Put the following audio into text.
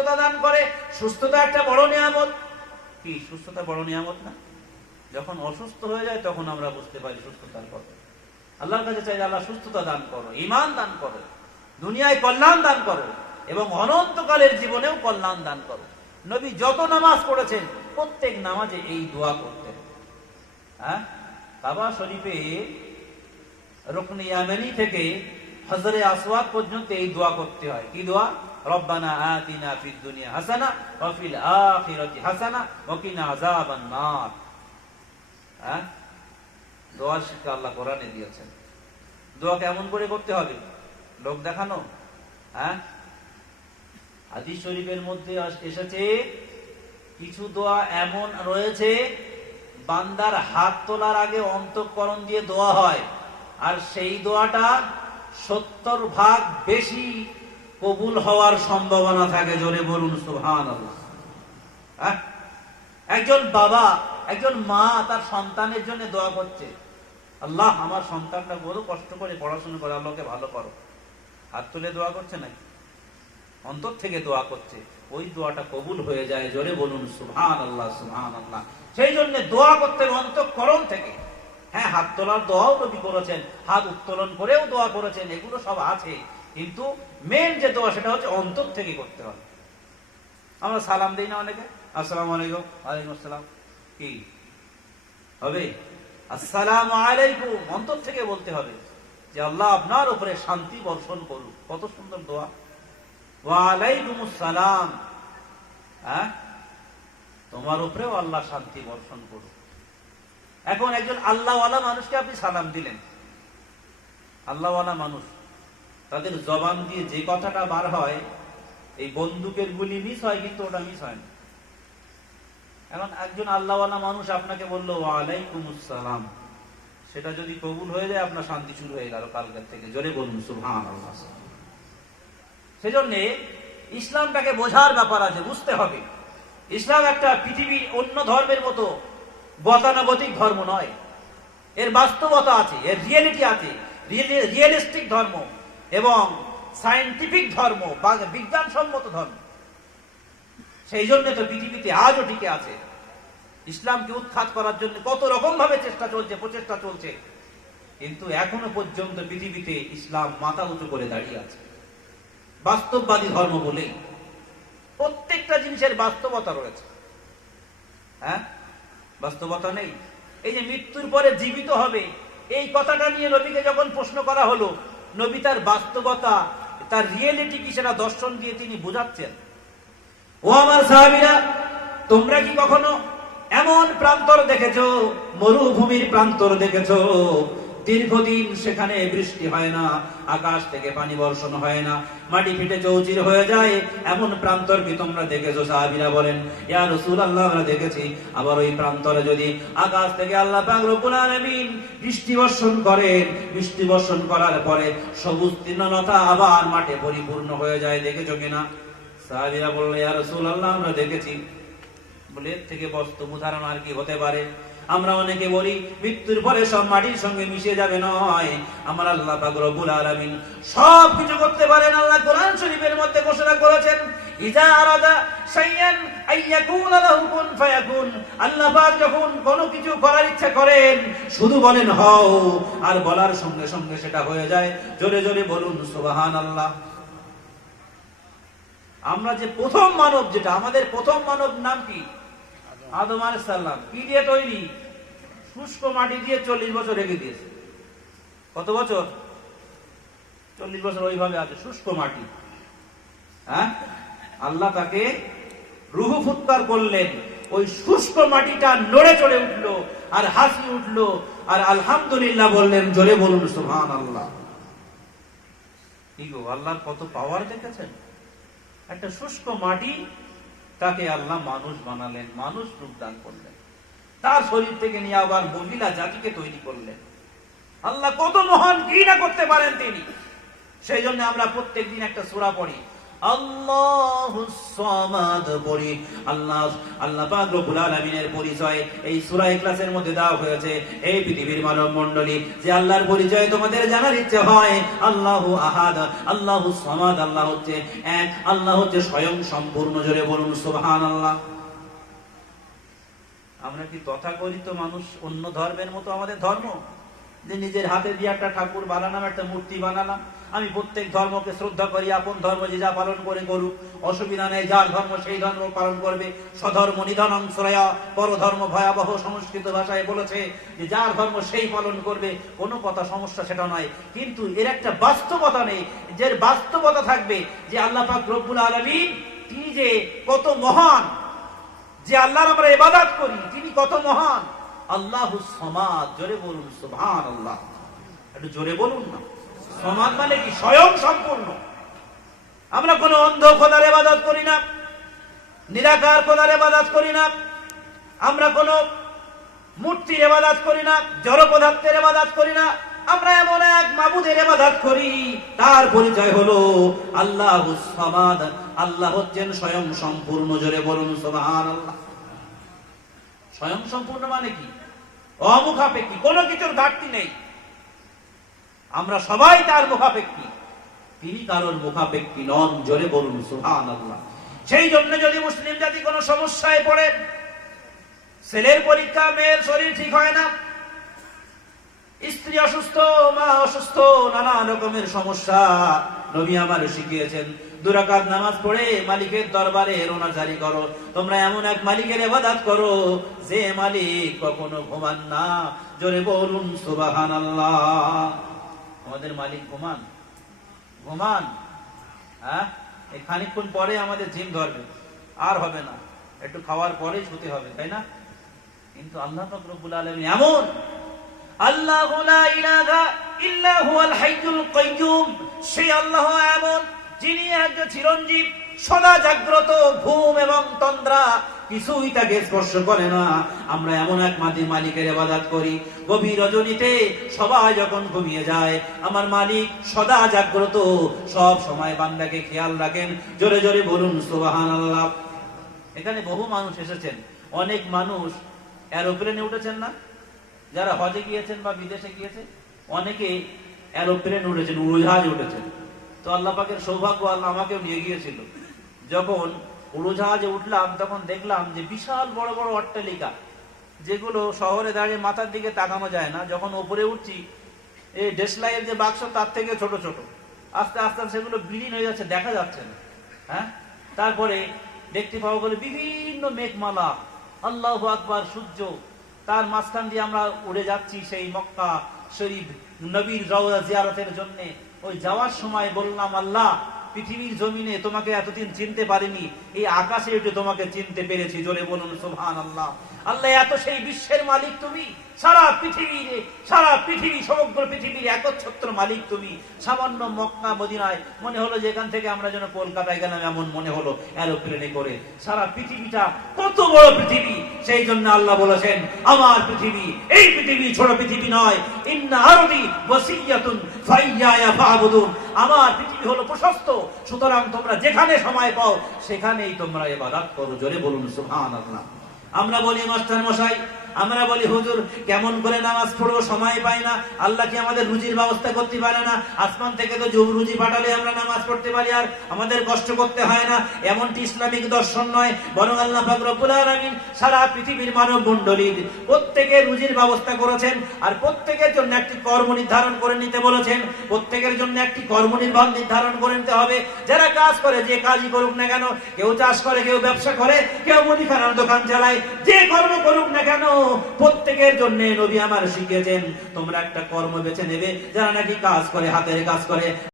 সুস্থতা দান করে, সুস্থতা একটা বড় নিয়ামত। কি, সুস্থতা বড় নিয়ামত না? যখন অসুস্থ হয়ে যায়, তখন আমরা বুঝতে পারি সুস্থতার কথা আল্লাহর কাছে চাই আল্লাহ সুস্থতা দান করো ইমান দান করো, দুনিয়ায় কল্যাণ দান করো, এবং অনন্তকালের জীবনেও কল্যাণ দান করো। নবী যত নামাজ পড়েছেন, প্রত্যেক নামাজে এই দোয়া করতেন। হ্যাঁ? কাবা শরীফে রুকনি ইয়ামানি থেকে হজরে আসওয়াদ পর্যন্ত এই দোয়া করতে হয়। কি দোয়া? রব্বানা আতিনা ফিদ দুনিয়া হাসানা ওয়া ফিল আখিরাতি হাসানা ওয়া কিনা আযাবান নার। হ্যাঁ? দোয়ার শিক্ষা আল্লাহ কোরআনে দিয়েছেন। দোয়া কেমন করে করতে হবে? লোক দেখানো? হ্যাঁ? হাদিস শরীফের মধ্যে এসেছে, কিছু দোয়া এমন রয়েছে, বান্দার হাত তোলার আগে অন্তঃকরণ দিয়ে দোয়া হয়, আর সেই দোয়াটা সত্তর ভাগ বেশি কবুল হওয়ার সম্ভাবনা থাকে, জোরে বলুন সুহান একজন বাবা, একজন মা তার সন্তানের জন্য দোয়া করছে। আল্লাহ, আমার সন্তানটা বড় কষ্ট করে পড়াশোনা করে, আল্লাহকে ভালো করো। হাত তুলে দোয়া করছে নাকি? অন্তর থেকে দোয়া করছে। ওই দোয়াটা কবুল হয়ে যায়, জোরে বলুন সুহান আল্লাহ সুহান আল্লাহ সেই জন্য দোয়া করতে অন্তঃকরণ থেকে। হ্যাঁ হাত তোলার দোয়াও নবী করেছেন, হাত উত্তোলন করেও দোয়া করেছেন, এগুলো সব আছে। কিন্তু মেন যে দোয়া, সেটা হচ্ছে অন্তর থেকে করতে হবে। আমরা সালাম দিই না অনেকে। আসসালামু আলাইকুম। ওয়ালাইকুম আসসালাম। কি? হবে? আসসালামু আলাইকুম। অন্তর থেকে বলতে হবে যে আল্লাহ আপনার উপরে শান্তি বর্ষণ করুক। কত সুন্দর দোয়া। ওয়ালাইকুম সালাম হ্যাঁ? তোমার উপরেও আল্লাহ শান্তি বর্ষণ করুক। এখন একজন আল্লাহওয়ালা মানুষকে আপনি সালাম দিলেন। আল্লাহওয়ালা মানুষ। তাদের জবান দিয়ে যে কথাটা বার হয়, এই বন্দুকের গুলি মিস হয় কিন্তু ওটা মিস হয় না। এখন একজন আল্লাহওয়ালা মানুষ আপনাকে বলল, ওয়ালাইকুম আসসালাম। সেটা যদি কবুল হয়ে যায়, আপনার শান্তি শুরু হয়ে গেল কালকের থেকে। জোরে বলুন আল্লাহ সেজন্য ইসলামটাকে বোঝার ব্যাপার আছে, বুঝতে হবে। ইসলাম একটা পৃথিবীর অন্য ধর্মের মতো গতানুগতিক ধর্ম নয়। এর বাস্তবতা আছে, এর রিয়েলিটি আছে রিয়েলিস্টিক ধর্ম। এবং সায়েন্টিফিক ধর্ম বা বিজ্ঞানসম্মত ধর্ম। সেই জন্য তো পৃথিবীতে আজও টিকে আছে। ইসলামকে উৎখাত করার জন্য কত রকম ভাবে চেষ্টা চলছে, প্রচেষ্টা চলছে। কিন্তু এখনও পর্যন্ত পৃথিবীতে ইসলাম মাথা উঁচু করে দাঁড়িয়ে আছে। বাস্তববাদী ধর্ম বলেই। প্রত্যেকটা জিনিসের বাস্তবতা রয়েছে। হ্যাঁ? বাস্তবতা নেই। এই যে মৃত্যুর পরে জীবিত হবে, এই কথাটা নিয়ে নবীকে যখন প্রশ্ন করা হলো নবী তার বাস্তবতা, তার রিয়েলিটি কি সেটা দর্শন দিয়ে তিনি বোঝাচ্ছেন। ও আমার সাহাবিরা, তোমরা কি কখনো এমন প্রান্তর দেখেছ, মরুভূমির প্রান্তর দেখেছ? দীর্ঘদিন সেখানে বৃষ্টি হয় না, আকাশ থেকে পানি বর্ষণ হয় না, মাটি ফেটে চৌচির হয়ে যায়, এমন প্রান্তর কি তোমরা দেখেছ সাহাবিরা বলেন? ইয়া আল্লাহ আমরা দেখেছি। আবার ওই প্রান্তরে যদি আকাশ থেকে আল্লাহ পাক রব্বুল আলামিন বৃষ্টি বর্ষণ করেন, বৃষ্টি বর্ষণ করার পরে সবুজ তৃণলতা আবার মাঠে পরিপূর্ণ হয়ে যায়, দেখেছ কিনা? সাহাবিরা বলল, ইয়া আল্লাহ আমরা দেখেছি। বলে থেকে বস্তু উদাহরণ আর কি হতে পারে? আমরা অনেকে বলি, মৃত্যুর পরে সব মাটির সঙ্গে মিশে যাবে নয়। আমার আল্লাহ পাক রব্বুল আলামিন সব কিছু করতে পারেন, আল্লাহ কোরআন শরীফের মধ্যে ঘোষণা করেছেন, ইজা আরাদা শাইয়ান আইয়াকুনা লাহু কুন আল্লাহ পাক যখন কোনো কিছু করার ইচ্ছা করেন, শুধু বলেন, হও। আর বলার সঙ্গে সঙ্গে সেটা হয়ে যায়। জোরে জোরে বলুন, সুবহানাল্লাহ। আমরা যে প্রথম মানব, যেটা আমাদের প্রথম মানব নাম কি? আদম আলাইহিস সালাম, কি দিয়ে তৈরি? শুষ্ক মাটি দিয়ে চল্লিশ বছর রেখে দিয়েছে। কত বছর? চল্লিশ বছর ওইভাবে আছে, শুষ্ক মাটি। হ্যাঁ? আল্লাহ তাকে রুহু ফুৎকার করলেন। ওই শুষ্ক মাটিটা নড়ে চড়ে উঠল, আর হাসি উঠল, আর আলহামদুলিল্লাহ বললেন, জোরে বলুন সুবহান আল্লাহ কি গো, আল্লাহর কত পাওয়ার দেখেছেন? একটা শুষ্ক মাটি তাকে আল্লাহ মানুষ বানালেন, মানুষ রূপদান করলেন। তার শরীর থেকে নিয়ে আবার মহিলা জাতিকে তৈরি করলেন। আল্লাহ কত মহান ঘৃণা করতে পারেন তিনি। সেই জন্য আমরা প্রত্যেক দিন একটা সুরা পড়ি। পড়ি আল্লাহ আল্লাহ পাক রব্বুল পরিচয় এই সূরা ইখলাসের মধ্যে দেওয়া হয়েছে। এই পৃথিবীর যে আল্লাহর পরিচয় তোমাদের জানার ইচ্ছে হয়, আল্লাহু হচ্ছে আল্লাহ হচ্ছে স্বয়ং সম্পূর্ণ। জোরে বলুন, সুবহানাল্লাহ। আমরা কি তথাকথিত মানুষ, অন্য ধর্মের মতো আমাদের ধর্ম? যে নিজের হাতে দিয়ে একটা ঠাকুর বানালাম, একটা মূর্তি বানালাম আমি প্রত্যেক ধর্মকে শ্রদ্ধা করি, আপন ধর্ম যে যা পালন করে করুক। অসুবিধা নেই, যার ধর্ম সেই ধর্ম পালন করবে। স্বধর্ম নিধনং শ্রয়া, পরধর্ম ভয়াবহ সংস্কৃত ভাষায় বলেছে যে যার ধর্ম সেই পালন করবে, কোনো কথা সমস্যা সেটা নয়। কিন্তু এর একটা বাস্তবতা নেই, যে বাস্তবতা থাকবে যে আল্লাহ পাক রব্বুল আলামিন তিনি যে কত মহান, যে আল্লাহর আমরা ইবাদত করি, তিনি কত মহান। আল্লাহ সমাজ জোরে বলুন সুবহান আল্লাহ একটু জোরে বলুন না। সমাদ মানে কি? স্বয়ং সম্পূর্ণ। আমরা কোনো অন্ধ খোদার ইবাদত করি না নিরাকার খোদার ইবাদত করি না, আমরা কোনো মূর্তির ইবাদত করি না, জড় পদার্থের ইবাদত করি না, আমরা এমন এক মাবুদের ইবাদত করি। তার পরিচয় হলো আল্লাহ সমাদ। আল্লাহ হচ্ছেন স্বয়ং সম্পূর্ণ। জোরে বলুন, সুবহানাল্লাহ। স্বয়ং সম্পূর্ণ মানে কি? অমুখাপেক্ষী, কোনো কিছুর ঘাটতি নেই। আমরা সবাই তার মুখাপেক্ষী। তিনি কারোর মুখাপেক্ষী নন, জোরে বলুন সুহান আল্লাহ সেই জন্য যদি মুসলিম জাতি কোনো সমস্যায় পড়ে, ছেলের পরীক্ষা, মেয়ের শরীর ঠিক হয় না, স্ত্রী অসুস্থ, মা অসুস্থ, নানা রকমের সমস্যা, নবী আমার শিখিয়েছেন, দুরাকাত নামাজ পড়ে মালিকের দরবারে রোনা জারি করো, তোমরা এমন এক মালিকের ইবাদত করো, যে মালিক কখনো ঘুমান না। জোরে বলুন সুবাহান আমাদের মালিক ঘুমান। ঘুমান। হ্যাঁ? এই খানিকক্ষণ পরে আমাদের জিম ধরবে। আর হবে না। একটু খাওয়ার পরেই শুতে হবে, তাই না? কিন্তু আল্লাহ রব্বুল আলামিন এমন, আল্লাহ হাইয়ুল আল্লাহ এমন, যিনি একজন চিরঞ্জীব, সদা জাগ্রত, ঘুম এবং তন্দ্রা কিছুই তাকে স্পর্শ করে না। আমরা এমন এক মাটির মালিকের ইবাদত করি। গভীর রজনীতে সবাই যখন ঘুমিয়ে যায়, আমার মালিক সদা জাগ্রত। সব সময় বান্দাকে খেয়াল রাখেন। জোরে জোরে বলুন সুবাহান সুবহানাল্লাহ। এখানে বহু মানুষ এসেছেন। অনেক মানুষ এরোপ্লেনে উঠেছেন না? যারা হজে গিয়েছেন বা বিদেশে গিয়েছেন, অনেকে এরোপ্লেন উঠেছেন উড়োজাহাজ উঠেছেন। তো আল্লাহ পাকের সৌভাগ্য আল্লাহ আমাকেও নিয়ে গিয়েছিল। যখন উড়োজাহাজে উঠলাম, তখন দেখলাম যে বিশাল বড় বড় অট্টালিকা, যেগুলো শহরে দাঁড়িয়ে মাথার দিকে তাকানো যায় না। যখন ওপরে উঠছি, এই ডেসলাইয়ের যে বাক্স তার থেকে ছোট ছোট। আস্তে আস্তে সেগুলো বিলীন হয়ে যাচ্ছে, দেখা যাচ্ছে না। হ্যাঁ? তারপরে দেখতে পাবো বলে বিভিন্ন মেঘমালা, আল্লাহ আকবার, সূর্য। তার মাঝখান দিয়ে আমরা উড়ে যাচ্ছি সেই মক্কা শরীফ নবীর জিয়ারতের জন্য। ওই যাওয়ার সময় বললাম, আল্লাহ পৃথিবীর জমিনে তোমাকে এতদিন চিনতে পারিনি, এই আকাশে উঠে তোমাকে চিনতে পেরেছি। জোরে বলুন সোহান আল্লাহ আল্লাহ, এত সেই বিশ্বের মালিক তুমি? সারা পৃথিবীর, সারা পৃথিবী, সমগ্র পৃথিবীর একচ্ছত্র মালিক তুমি। সামান্য মক্কা, মদিনায় মনে হলো যে এখান থেকে আমরা যেন কলকাতায় গেলাম, এমন মনে হলো এরোপ্লেনে করে। সারা পৃথিবীটা কত বড় পৃথিবী, সেই জন্য আল্লাহ বলেছেন, আমার পৃথিবী, এই পৃথিবী ছোট পৃথিবী নয়। ইন্না আরদি ওয়াসিয়াতুন ফাইয়ায়া ফাবুদুন আমার পৃথিবী হলো প্রশস্ত। সুতরাং তোমরা যেখানে সময় পাও, সেখানেই তোমরা ইবাদত করো। জোরে বলুন, সুবহানাল্লাহ। আমরা বলি মাস্টার মশাই আমরা বলি, হুজুর, কেমন করে নামাজ পড়ব? সময় পাই না। আল্লাহ কি আমাদের রুজির ব্যবস্থা করতে পারে না? আসমান থেকে তো রুজি পাঠালে আমরা নামাজ পড়তে পারি, আর আমাদের কষ্ট করতে হয় না। এমনটি ইসলামিক দর্শন নয়, বরং আল্লাহ আলামিন সারা পৃথিবীর মানব মণ্ডলীর প্রত্যেকে রুজির ব্যবস্থা করেছেন, আর প্রত্যেকের জন্য একটি কর্ম নির্ধারণ করে নিতে বলেছেন। প্রত্যেকের জন্য একটি কর্ম নির্ধারণ করে নিতে হবে। যারা কাজ করে, যে কাজই করুক না কেন, কেউ চাষ করে, কেউ ব্যবসা করে, কেউ মুদিখানার দোকান চালায়, যে কর্ম করুক না কেন প্রত্যেকের জন্য নবী আমার শিখিয়েছেন। তোমরা একটা কর্ম বেছে নেবে, যারা নাকি কাজ করে, হাতের কাজ করে।